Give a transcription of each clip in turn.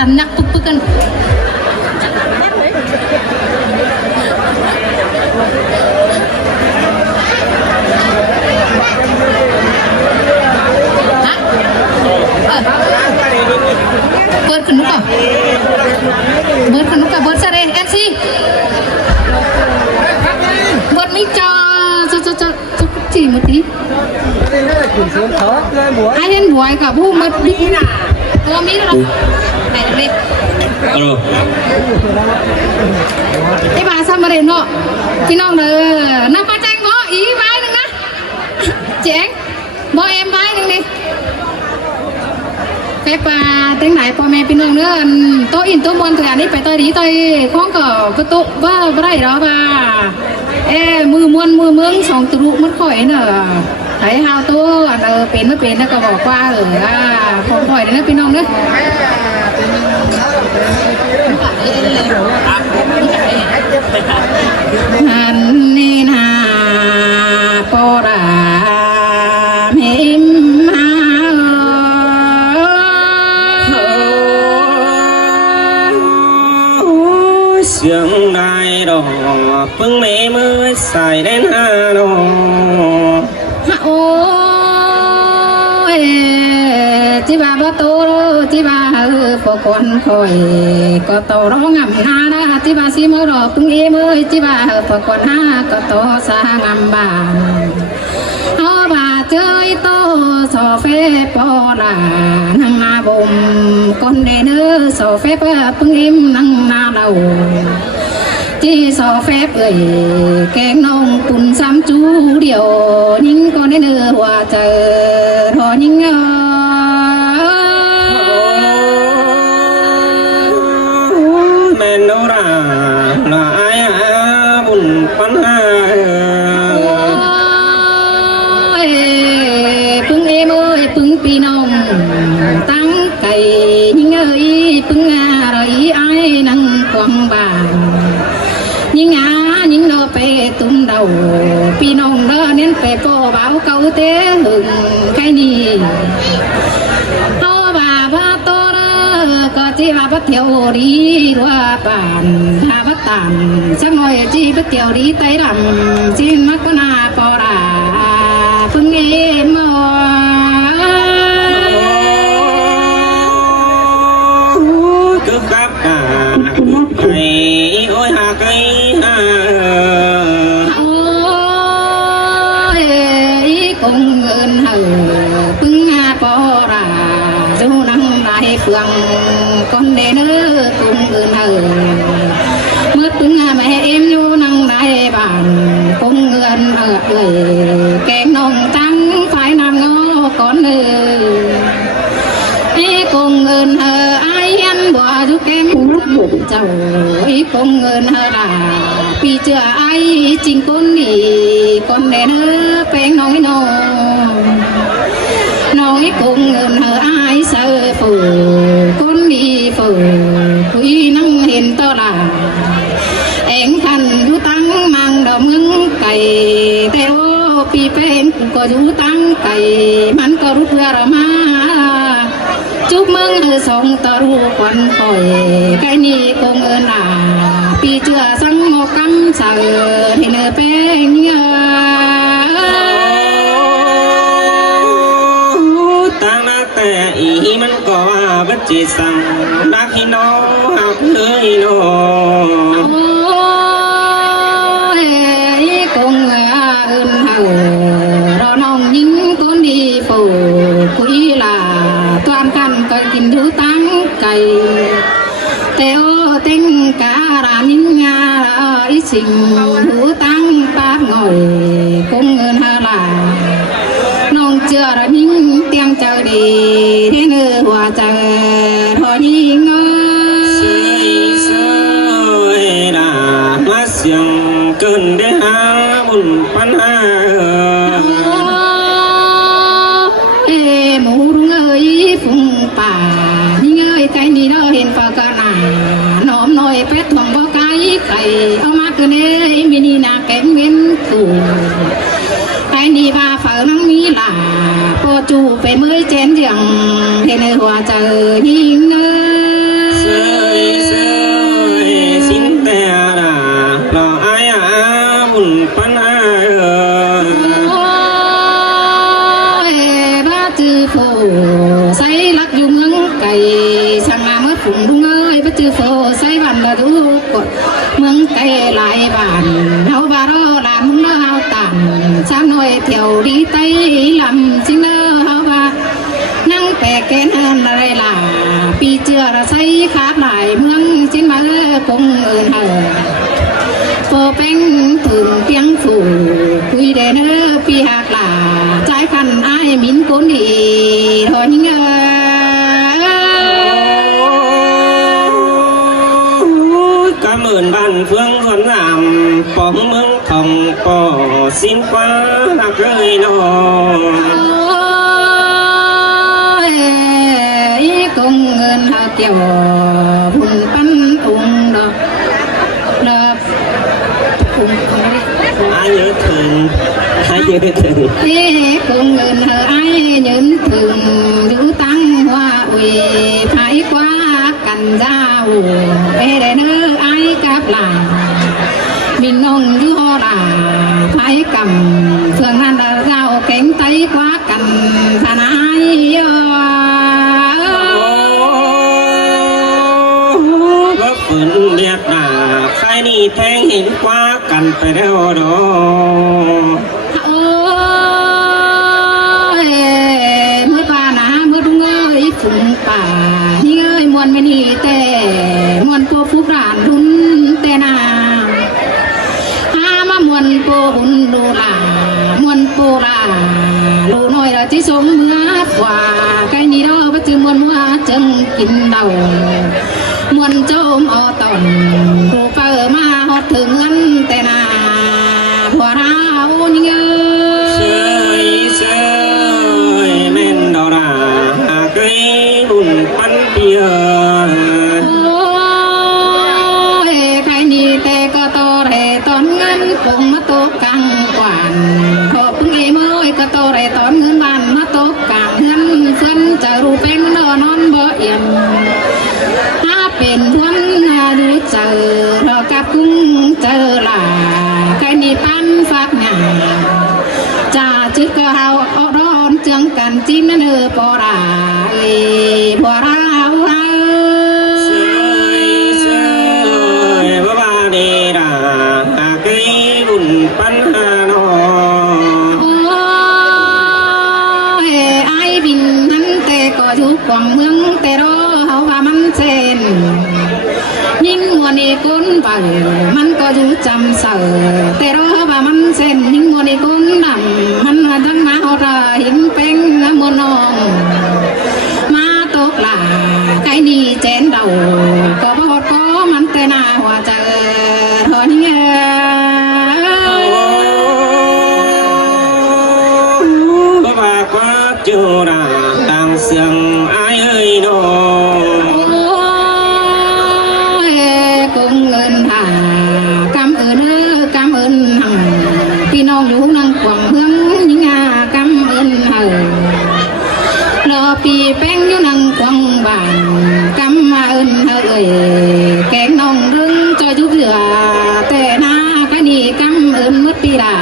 อันนักปุ๊กกันเบิร์ดขึ้นนุกอ่ะเบิร์ดขึ้นนุกอ่ะเบิร์ดเซเรเอฟซีเบิร์ดไม่จอจะจีมาทีไอเห็นบวยกับผู้มัดดิตัวมีหรอไหนเล็กไอ้บ้าซ้ำมาเด่นเนาะพี่น้องเด้อน้ำปลาแจ้งบ่อีไม้หนึ่งนะเจ๋งบ่เอ็มไม้หนึ่งดิไปปลาเต็งไหนพ่อแม่พี่น้องเนื้อโตอินโตมอนตัวอันนี้ไปต่อยดีต่อยคล้องก็โตว่าไรหรอว่ามือมวนมือเมืองสองตรุมันข่อยเนอะไอ้ฮาวตัวเป็นไม่เป็นนะก็บอกว่าพอข่อยนะพี่น้องเนื้อฮันนี่นาปอราเมมมาเสียงได้ดอกเพิ่งไม่เมื่อใส่ได้หน้าดอกโอ้ยจีบาบ่โตจีบาปกวนคอยก็โตร้องงำนานะจีบาซีมือรอพึ่งเมื่อจีบาปกวนหน้าก็โตสางำบานเอาบาเจยโตสอเฟปอลานังนาบุมคนเดเนอสอเฟปพึ่งนังนาเราจีสอเฟบแกงน้องปุ่นซ้ำจูเดียวยิ่งก็ได้เนื้อหัวเจอทอยิ่งแม่นราลายบุญปัญหาพึ่งพึ่งปีน้องตั้งไก่ยิ่งพึ่งอะไรไอ้นั่งกวางบ่ายิ่งยิ่งเราไปตุ้มเดาพี่น้องเดินเน้นไปโป้เบาเกาเตะหึงใครนี่เอาบ่าบ่โตก็จีบบ่เที่ยวดีรัวป่านหาบ่ตามสักหน่อยจีบ่เที่ยวดีไตรำจีมักก็นาปอราพึ่งมอcứ cắp hay ôi hà cây ôi cùng ngân hờพึ่งปอราdu năng đại phượng con đê nữ cùng ngân hờ mấtพึ่งmẹ em du năng đại bản cùng ngân hờ kẹn nồng trắng phải nam ngó con cùng ngân hờ ai ăn bỏ giúp em chầu cùng ngân hờ đà vì chưa ai chính con nỉ con đẻ nơ phèn nói cùng ngân hờ ai sợ phù con đi phù quý năng hiền to là em thành du tăng mang đỏ mưng cày theo pi phèn có du tăng cày mắn có rút ra mà chúc mừng sông tàu quần khỏi cái ni cùng ơn pi chưa sang ngọc cắm sờ thì nợ phèn tăng na tè ýมันก็bất chỉ sangนักหินอหักเลยโนcùng ơn hờ rồi nong những con đi phủ quý là toàn căn coi kinh thứ tăng cày theo tên cả ra những nhà ít sinh thứ tăng ba ngồi cùng ơn hờ là nong chưa ra những tiếng chờ đi thế nữa hòa chờ thôi nhìn ơi là mắt xiềng cơn đế ha buồn pan ha mù đúng ơi phùng bà nhưng ơi cái gì đó hiện vào cả nà nóm nồi phép bằng bao cái ông má cứ nê mini na kém nguyên tù cái gì ba phở nắng mi là cô chủ về mới chén giường thế này hòa chờ nhìn phùng đúng ơi bất chư phô say bàn là đủ cột mương tây lại bàn hao bà đó làm nó hao tàn sao nói theo đi tây làm xin nơ hao bà năng bè kén hơn đây là pi chưa là say khác lại mương xin mà cùng ơn hờ phô bánh thường tiếng phủ quy đề nơ pi hạt là trái khăn ai mín cố nỉ thôi nhưng cảm ơn ban phương huấn làm bóng mương thòng bỏ xin qua rơi nó cùng ơn hạ kiểu vùng bắn ung đó là cùng ai nhớ thường cùng ơn hạ ai nhớ thường giữ tăng hoa ủy phải qua cành ra hồ để nơi ai cáp lại mình nông như ho là phải cầm phương nan là rau cánh tay quá cầm thà ai bớt phun liệt là khai đi thang hình quá cần phải đeo đó ôi mới bà ná mới đúng ơi phụng bà như ơi muôn bên hi tê muôn cô phúc đàn đun tê na ha mà muôn cô bún đồ là muôn cô là đồ nói là chỉ sống mưa quả cái gì đó bất cứ muôn mua chân kín đầu muôn trôm ở tòn đồ phở mà họ thường ăn tê na hòa rau như sơi men đỏ đà cây bùn bắn bia cái ni tê có to để tón ngân cùng mắt tô căng quản họ cũng nghe môi có to để tón ngân bàn mắt tô căng ngân phân chờ ru pen nó non bơ yên haเป็นวันดูเจอเรากับกุ้งเจอล่ะใครนี่ปั้นฟักหนาจ่าจึกก็เฮาเอาร้อนเจืองกันจิ้มนั่นปอราบัวเราเฮา sơi bơ ba đề đà cây bùn bắn nó โอ้ยไอ้บินนั้นแต่ก็อยู่กว่างเมืองแต่รอเฮาว่ามันเส้นยิ่งมัวนี่ก้นไปมันก็อยู่จำเสือแต่รอว่ามันเส้นยิ่งมัวนี่ก้นดำมันทั้งมาเอาราหินเป็นมัวน้องมาตกหลาไก่นี่เจนเดาก็พอดก็มันแต่หน้าหัวเจอทอนเงย bơ ba quá chưa đà đang sương ai ơi nó cùng ơn hà cảm ơn hằngพี่น้องอยู่นั่งกว่างเมืองยิ่งcảm ơn hờ lòปีแป้งอยู่นั่งกว่างบ้านcảm ơn hờ ơiแกงน้องเรื่องจอยจุบเหลือแต่หน้าก็นี่cảm ơnมืดปีละ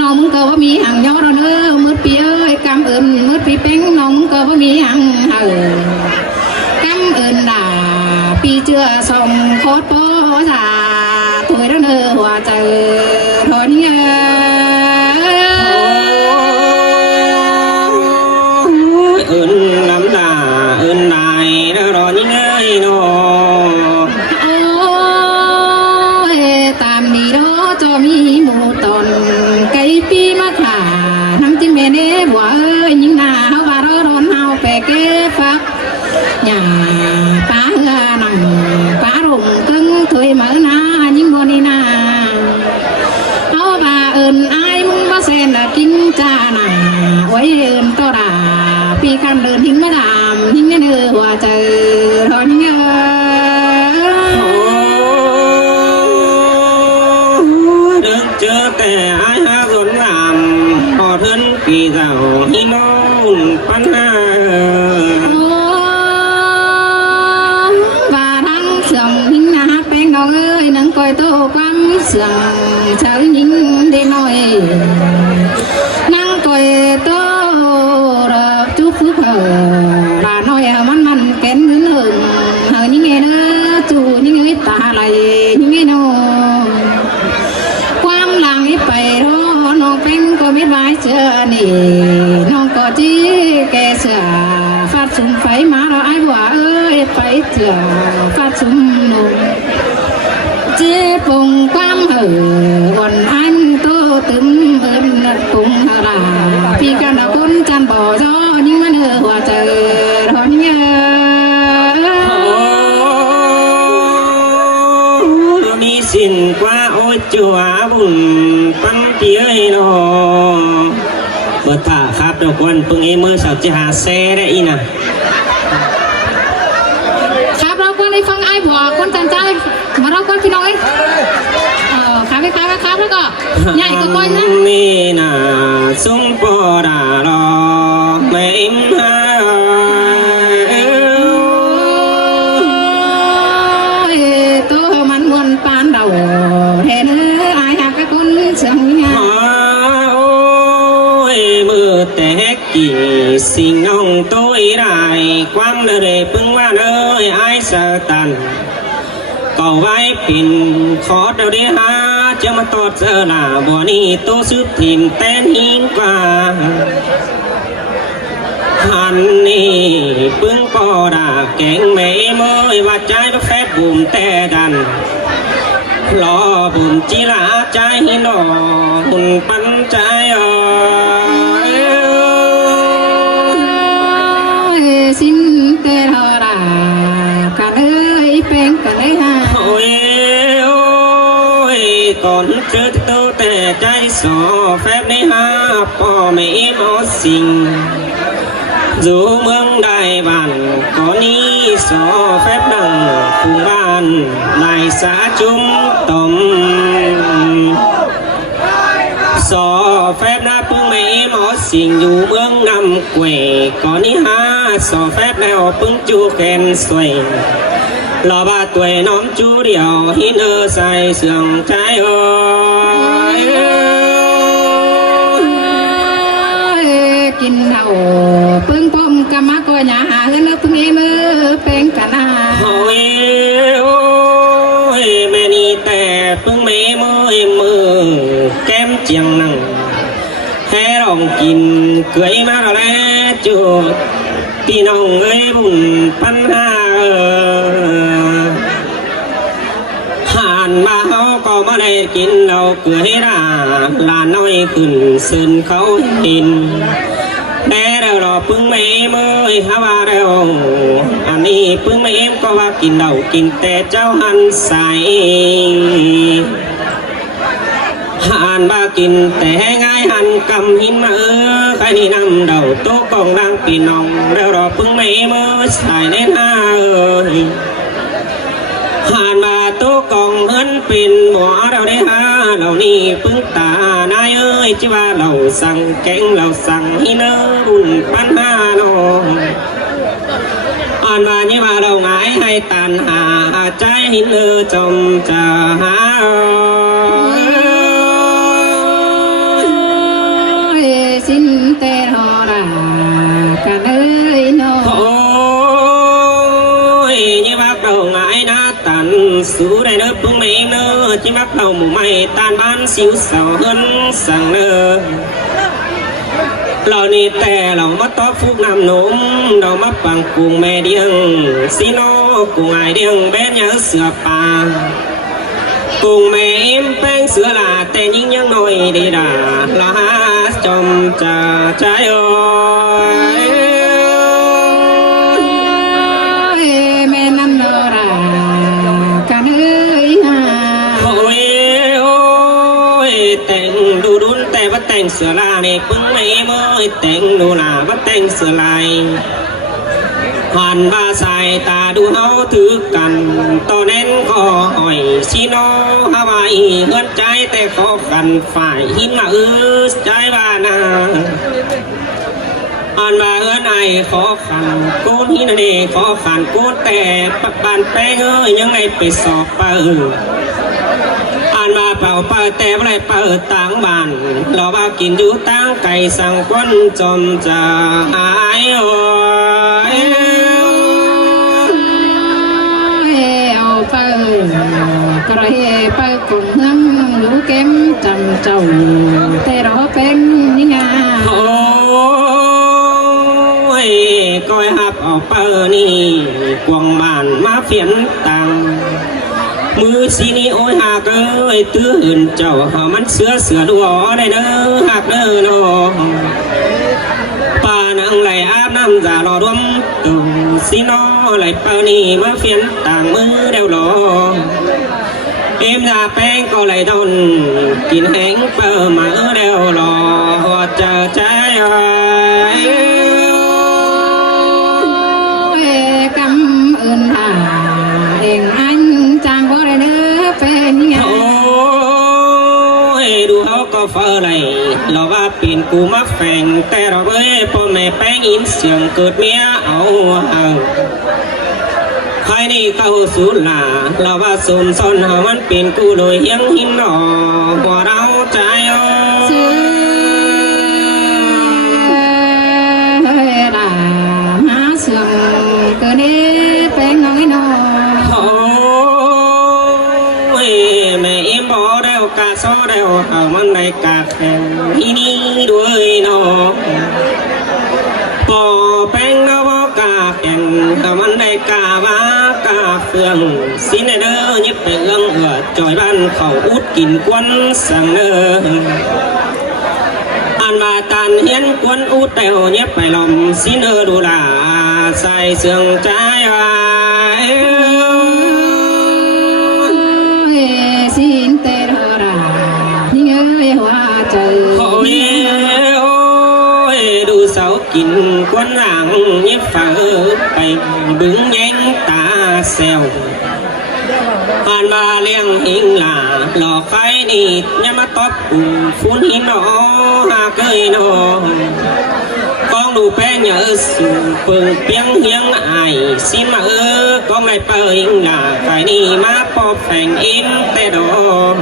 น้องมึงก็ว่ามีหังยอดเนอมืดปีเอ้ยcảm ơnมืดปีแป้งน้องก็ว่ามีหังhờ cảm ơn là pi chưa xong khót bó già tuổi đó nơ hòa chờ thôi nhớ ơn lắm là ơn này đó đó những ai nó ôi tạm đi đó cho mi mù tòn cây pi mắc hà năm chim mẹ nế bùa ơi những nào và đó đón hao bè kế pháp nhà phá nằm phá rụng cưng thuê mở na những con đi na áo bà ơn ai muốn bắt sen là kinh cha nà quấy ơn to đà pi can đơn hình mới làm hình nên hư hòa chờ thôi nhớ được chưa kẻ ai ha dồn làm họ thân kỳ giàu hi non pan ha và đang sòng hình na bên đó ơi nâng coi tô quăng sòng cháu nhìn đi nói năng coi tô chúc phúc hờ là nói man man kén hứng hừng ยังไงน้องความหลังไปรอน้องเป็นก็มิดไว้เจอนี่น้องก็จีแกเสือฟาดสุ่มไฟมาเราไอ้บัวเอ้ยไปเถื่อฟาดสุ่มนุ่มเจ๊ปงความเหือวันอันโตตึงเอินนัดปงหราพี่กันดาคนจันบ่อจอยิ่งมันเหือหัวเจอรอนเยอะมีสิ่งกว่าโอ้ยจัวบุญปังเตี้ยเนาะเปิดท่าครับดอกวันปึงเอเมอร์สาวจะหาเซได้อีน่ะครับเราควรได้ฟังไอ้บัวคนจันใจมาเราควรพี่น้องครับแล้วก็ใหญ่ก็ก้อยนะนี่น่ะสุงปอดารอไม่อิ่มหาตัวมันวนปานเราเห็นไอ้หักกับคนเสียงงาโอ้ยมือแต่กี่สิ่งน้องตัวได้ความเลยพึ่งว่าเนยไอ้สตันก็ไว้ปิ่นขอเดี๋ยวนี้ฮะจะมาตอดเจอหน้าบัวนี้ตัวซื้อถิ่นเต้นหิงกว่าหันนี่ปึ้งปอดาแกงไม่เมยว่าใจก็แฟบบุ่มแต่ดันรอบุ่มจีลาใจหนอหุ่นปันใจสิ้นเตรอรากันเอ้ยเป็นกันเลยฮะโอ้ยก่อนเจอตัวแต่ใจสอแฟบในหาพ่อไม่มอสิ่งdù mương đại bản có ní so phép đằng cùng ban lại xã chúng tổng so phép đa phương mấy mó xin dù mương nằm quẻ có ní ha so phép đeo phương chu khen xoay lò ba tuổi nóm chú điều hít ơ dài sườn trái ơiกินเท่าปึ้งป้อมกะมะก็หยาหาเงินปึ้งเอมือเป็นกันนาโอ้ยแม่นี่แต่ปึ้งเมมือแก้มเจียงนั่งแค่ลองกินเกยมาแล้วจูพี่น้องเอ้ยบุญปัญหาหันมาเขาก็มาได้กินเราเกยด่าลานน้อยขึ้นซึนเขากินแต่เรารอปึ้งไม่เมื่อยฮาวาเราอันนี้ปึ้งไม่เอ็มก็ว่ากินเรากินแต่เจ้าหันใสหันมากินแต่ง่ายหันกำหินมาใครนี่นำเดาโต๊ะกองร่างปีน้องเรารอปึ้งไม่เมื่อใส่เน้นห้าหันมาโต๊ะกองเฮินเป็นหมอเราได้หาเรานี่ปึ้งตานายเอ้ยจิว่าเราสั่งแกงเราสั่งให้เนื้อบุญปัญหาโนอ่อนมานี่ว่าเราหงายให้ตันหาใจให้เนื้อจมจะหาสิ้นเตรอรากันเอ้ยน้องโอ้ยนี่ว่าเราหงายนะตันสู้ได้เนื้อปึ้งไม่เนื้อจิว่าเราหมู่ไม่ตานบ้านสิวเสาเฮินสั่งเนื้อเรานี่แต่เรามาต้อฟุกน้ำนมเรามาปังกุ้งแม่เดียงสีโนกุ้งไอเดียงแบนยาเสือป่ากุ้งแม่เอ็มแป้งเสือลาแต่ยิ่งยังน้อยดีด่าเราหาจอมจะใจอ่อยแม่นั่นนรากันเอ้ยฮะโอ้ยแต่งดูดุนแต่ว่าแต่งเสือลาเนี่ยปึ้งไม่เมื่อยแต่งดูลาว่าแต่งเสือลายหันมาใส่ตาดูเฮาถือกันตอนนั้นก็อ่อยชิโนฮาวายเงินใจแต่ขอกันฝ่ายหินมาใจบ้านาอ่านมาไอขอขันโกนหินเดขอขันโกนแต่ปักบานแป้งยังไงไปสอบเปิดอ่านมาเป่าเปิดแต่ไม่เปิดต่างบ้านเราว่ากินอยู่ตั้งไก่สั่งก้นจมจะหายเอาไป กระเฮไปกลุ่มน้ำอยู่เก็มจำเจ้าแต่เราเป็นนี่งา โอ้ยก้อยหับออกเปินี่กวงบ้านมาเฟียนตังมือสีนี้โอ้ยหากเอ้ยตื้ออื่นเจ้าเขามันเสือดูอ๋อได้เด้อหักเด้อน้องป่านังไหลอาบน้ำจ่ารอรวมตุ่มสีน้อไหลเปินี่มาเฟียนต่างมือเดียวรอเอ็มยาแป้งก็ไหลดนกินแห้งเปิมาเดียวรอเจอใจกำอื่นหาเองอันจางบ่ได้เด้อเป็นไง โอ้ยดูเขาก็เฟอไรเราว่าปีนกูมาแฝงแต่เราเอ้ยพ่อแม่แป้งอินเสียงเกิดเมียเอาใครนี่เขาสูญลาเราว่าสูญซ่อนเขามันเป็นกูโดยเฮียงหินหนอหัวเราใจอ่ล่ะหาเสื่อมเกิดนี้เป็นน้อยน้อย โอ้ยแม่อิมบอเดวกาโซเดวเขามันในกาแข่งที่นี่ด้วยน้องปอแป้งนวกาแข่งเขามันในกาวากาเฟืองสินเด้อยิบเปลืองจอยบ้านเขาอุดกินกวนสังเด้ออันมาตันเห็นกวนอุดเตวเย็บไปลมสินเด้อดูลาใส่เสื่องใจว่าสินเตอรานี่เอ้ยว่าเจอ โอ้ยโอ้ยดูเสากินกวนหลังเย็บฝ่าไปบึงแย่งตาแซวผ่านมาเลี้ยงหิงหลาหลอกใครนี่อย่ามาตบกูฟุ้นหินหนอหาเกยหนอกองดูแป้งอย่าสู่เปิงเปียงเฮียงไอสิมากองไรเปิงหลาใครนี่มาปอบแฝงอินแต่ดอก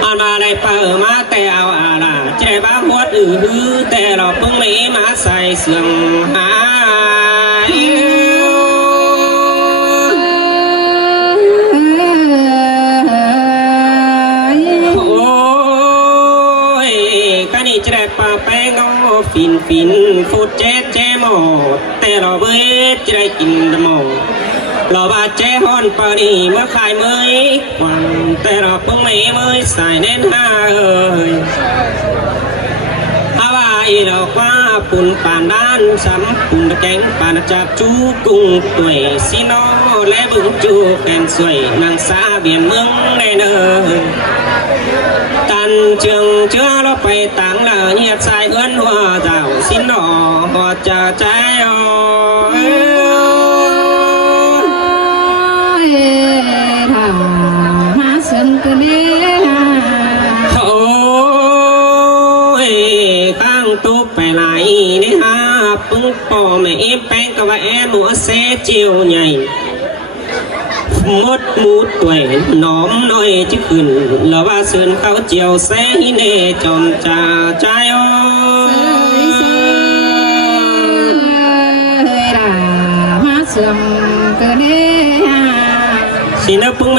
เอามาได้เปิดมาแต่เอาอะไรใจบ้าหัวอือแต่เราเพิ่งไม่มาใส่เสื่องหายโอ้ยกันนี่จะได้ปาแป้งเอาฟินฟูดเจ๊หมดแต่เราเบิดจะได้กินหมดเราบาดเจ็บฮอนปานีเมื่อขายเมื่อยควันแต่เราเพิ่งไม่เมื่อยใส่แน่นหาเอ้ยอาว่าอีเราว่าปุ่นป่านด้านซ้ำปุ่นตะแกงป่านจากจูกุ้งตัวยสีน้อและบึงจูแกงสวยนางสาเบียนเมืองในเนยตันเจืองเชื้อเราไปต่างละเงียบสายเอื้อนหัวเจ้าสินอหัวจะใจอ่อนหาเสื่อมเกิดนี้ โอ้ยข้างตุ๊บไปไหนนี่ฮะปึ้งปอแม่เอ็มแป้งกับว่าแอนหัวเสเจียวใหญ่มดมูดตัวหนอมน้อยจะขึ้นแล้วว่าเสือนเขาเจียวเสเนจอมจ่าใจอ่อน หาเสื่อมเกิดนี้ สินะปึ้ง